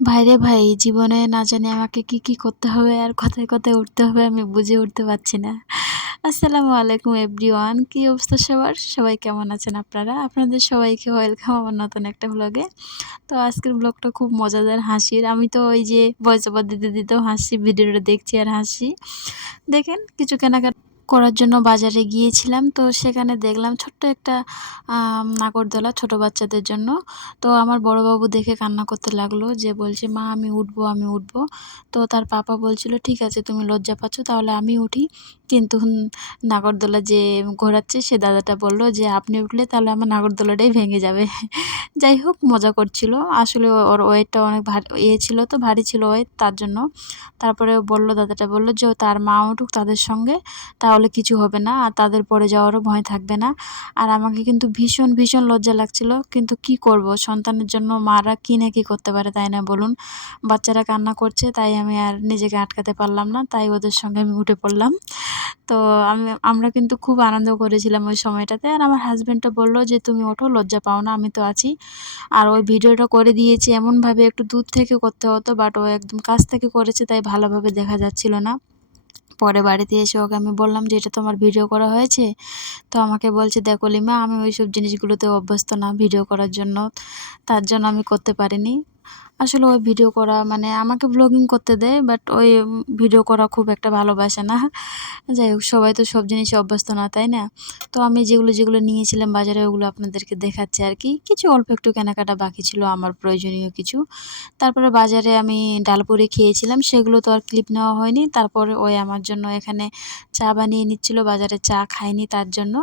ভাইরে ভাই, জীবনে না জানি আমাকে কি, কি করতে হবে আর কোথায়, কোথায় উঠতে হবে আমি বুঝে উঠতে পারছি না। আসসালামু আলাইকুম এভরিওয়ান। কি অবস্থা সবার? সবাই কেমন আছেন আপনারা? আপনাদের সবাইকে ওয়েলকাম আমার নতুন একটা ভ্লগে। তো আজকের ব্লগটা খুব মজাদার হাসির। আমি তো ওই যে ভয়েস ওভার দিতে, দিতেও হাসছি, ভিডিওটা দেখছি আর হাসছি। দেখেন কিছু কেনাকাটা করার জন্য বাজারে গিয়েছিলাম। তো সেখানে দেখলাম ছোট্ট একটা নাগরদোলা ছোট বাচ্চাদের জন্য। তো আমার বড় বাবু দেখে কান্না করতে লাগলো, যে বলছে, "মা আমি উঠবো, আমি উঠবো।" তো তার পাপা বলছিল, "ঠিক আছে তুমি লজ্জা পাচ্ছ তাহলে আমি উঠি।" কিন্তু নাগরদোলা যে ঘোরাচ্ছে সে দাদাটা বলল যে, "আপনি উঠলে তাহলে আমার নাগরদোলাটাই ভেঙে যাবে।" যাই হোক মজা করছিল। আসলে ওর ওয়েটটা অনেক ছিল, তো ভারী ছিল ওয়েট, তার জন্য। তারপরে বলল, দাদাটা বলল যে তার মা উঠুক তাদের সঙ্গে, তাহলে কিছু হবে না আর তাদের পড়ে যাওয়ারও ভয় থাকবে না। আর আমাকে কিন্তু ভীষণ, ভীষণ লজ্জা লাগছিল। কিন্তু কি করব, সন্তানের জন্য মারা কি না কি করতে পারে, তাই না বলুন? বাচ্চারা কান্না করছে তাই আমি আর নিজেকে আটকাতে পারলাম না। তাই ওদের সঙ্গে আমি উঠে পড়লাম। তো আমরা কিন্তু খুব আনন্দ করেছিলাম ওই সময়টাতে। আর আমার হাসব্যান্ডটা বলল যে, "তুমি ওঠো, লজ্জা পাও না, আমি তো আছি।" আর ওই ভিডিওটা করে দিয়েছি এমনভাবে, একটু দূর থেকে করতে হতো, বাট ও একদম কাছ থেকে করেছে তাই ভালোভাবে দেখা যাচ্ছিল না। পরে বাড়িতে এসে ওকে আমি বললাম যে, "এটা তোমার ভিডিও করা হয়েছে?" তো আমাকে বলছে, "দেখো লিমা, আমি ওইসব জিনিসগুলোতে অভ্যস্ত না ভিডিও করার জন্য। তার জন্য আমি করতে পারিনি।" আসলে ওই ভিডিও করা মানে আমাকে ব্লগিং করতে দেয়, বাট ওই ভিডিও করা খুব একটা ভালোবাসে না। যাই হোক, সবাই তো সব জিনিসে অভ্যস্ত না, তাই না? তো আমি যেগুলো, যেগুলো নিয়েছিলাম বাজারে ওগুলো আপনাদেরকে দেখাচ্ছি আরকি। কিছু অল্প একটু কেনাকাটা বাকি ছিল আমার প্রয়োজনীয় কিছু। তারপরে বাজারে আমি ডালপুরি খেয়েছিলাম, সেগুলো তো আর ক্লিপ নেওয়া হয়নি। তারপরে ওই আমার জন্য এখানে চা বানিয়ে নিচ্ছিল, বাজারে চা খাইনি তার জন্য,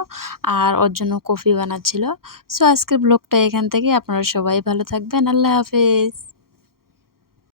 আর ওর জন্য কফি বানাচ্ছিল। সো আজকের ব্লগটা এখান থেকেই। আপনারা সবাই ভালো থাকবেন। আল্লাহ হাফেজ।